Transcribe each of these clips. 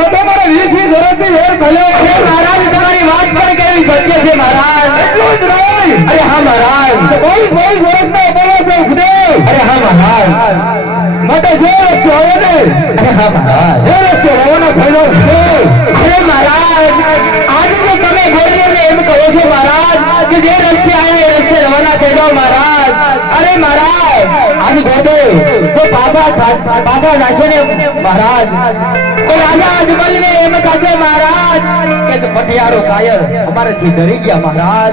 પોતે પણ વીસ વીસ વર્ષથી હેર ભલ્યો છે મહારાજ તમારી વાત પણ કેવી સત્ય છે મહારાજ? અરે હા મહારાજ. બોઈસ બોઈસ વર્ષનો ઉપવાસ ઉપદેવ અરે હા મહારાજ. માટે જે રસ્તો હોવો ને અરે હા મહારાજ. જે રસ્તો હોવાનો થયેલો ઉપદેવ મહારાજ આજે મહારાજ ગોડે તો પાસા પાસા નાખે ને મહારાજ. તો રાજા અજમલને એમ કહે મહારાજ કે પટિયારો કાયર. અમારાથી ડરી ગયા મહારાજ.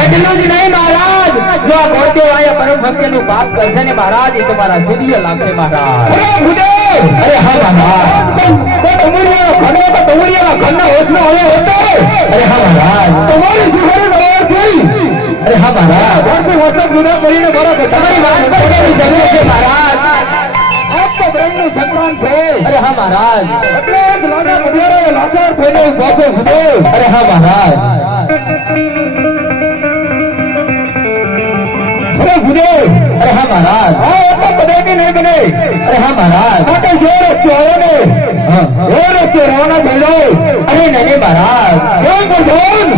એટલું જ નહીં મહારાજ. જો આ ગોડે આયા પરમ ભક્તનું પાપ કરશે ને મહારાજ એ તમારા મારા સૂર્ય લાગશે મહારાજ. અરે અરે હા મહારાજ. તો તમુરિયાનો ખંડો તો તમુરિયાના હોશ નો હવે હોતો. અરે હા મહારાજ. તમારી સુખરી બરાબર થઈ અરે હા મહારાજ. કોઈ વસ્ત્ર જુદા કરીને મારા તમારી વાત કરવાની જરૂર છે મહારાજ. આપ તો બ્રહ્મનું સંતાન છે. અરે હા મહારાજ. એટલે એક લાડા પટિયાળાએ લાચાર થઈને ઊભા છે અરે હા મહારાજ. અરે ભૂદેવ અરે હા મહારાજ. આ એટલા બધાની નહીં બને. અરે હા મહારાજ. માટે જોર રસ્તે ને. જોર એ રસ્તે રવાના થઈ જાઓ અરે નહીં મહારાજ. કોઈ ભગવાન.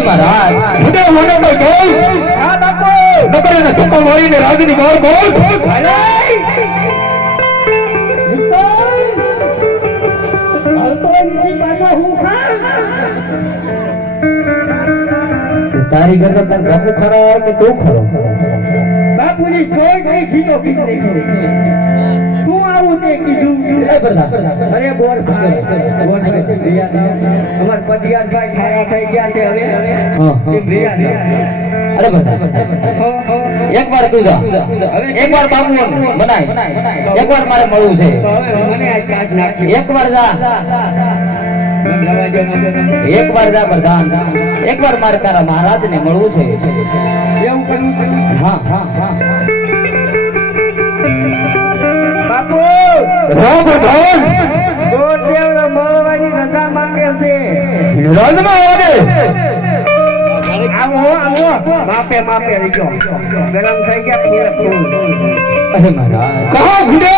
મહારાજ. હા બહાર બોલ તારી ઘર બાપુ ખરો કે તું ખરો? બાપુજી સોય ખીચો ખીચ નહીં તું આવું તે કીધું અરે બધા. અરે બોર ભાઈ બોર ભાઈ ભૈયા અમાર પતિયાર ખારા થઈ ગયા છે હવે. હા, હા. એ ભૈયા અરે બધા. એક વાર તું જા. એક વાર બાપુ બનાય. એક વાર મારે મળવું છે. તો હવે મને આજ કાઢ નાખ્યો એક વાર જા. રવા દો મને. એક વાર જા પ્રધાન. એક વાર મારે તારા મહારાજ ને મળવું છે. એવું કરવું હા હા હા. રજા માંગે છે. આવે. આવો માપે માપે ગરમ થઈ ગયા